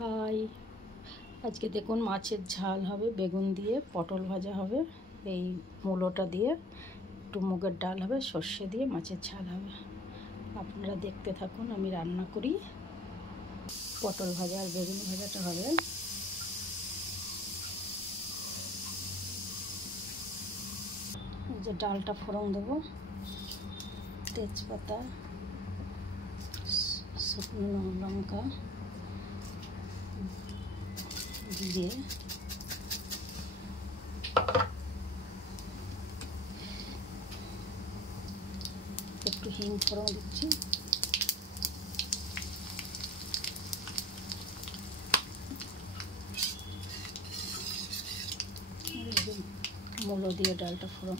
High, আজকে দেখুন মাছের ঝাল হবে, বেগুন দিয়ে পটল ভাজা হবে, এই মূলোটা দিয়ে একটু মুগের ডাল হবে, সর্ষে দিয়ে মাছের ঝাল হবে। আপনারা দেখতে থাকুন, আমি রান্না করি। পটল ভাজা আর বেগুন ভাজাটা হবে। এই যে ডালটা ফোড়ন দেবো, তেজপাতা, শুকনো লঙ্কা দিয়ে একটু হিং ফোড়ন দিচ্ছি। মূলো দিয়ে ডালটা ফোড়ন,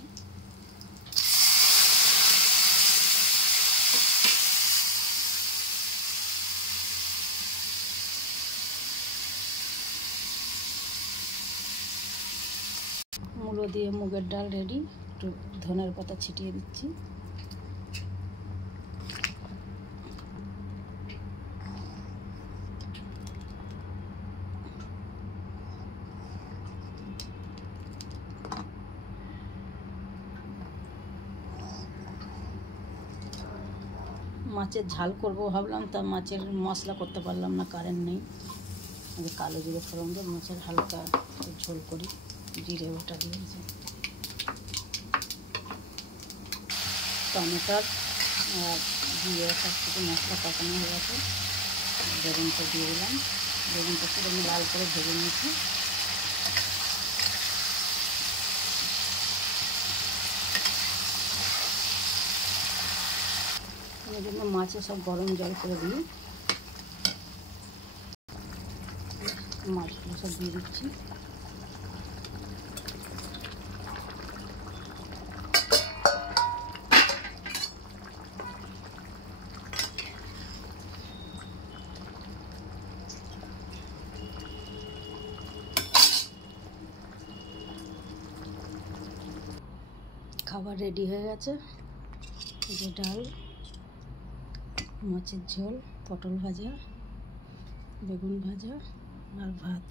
মূলো দিয়ে মুগের ডাল রেডি। একটু ধনের পাতা ছিটিয়ে দিচ্ছি। মাছের ঝাল করব ভাবলাম, তা মাছের মশলা করতে পারলাম না, কারেন্ট নেই। আগে কালো জিরে ফোড়ন দিয়ে মাছের হালকা ঝোল করি, জিরে ওটা দিয়েছি। টমেটোর আর জিরে সব কিছু মশলা কষানো হয়ে গেছে। বেগুনটা দিয়ে দিলাম। বেগুনটা পুরো আমি লাল করে ভেজে নিয়েছি। এই জন্য মাছে সব গরম জল করে দিই। মাছগুলো সব দিয়ে দিচ্ছি। খাবার রেডি হয়ে গেছে। এই যে ডাল, মাছের ঝোল, পটল ভাজা, বেগুন ভাজা আর ভাত।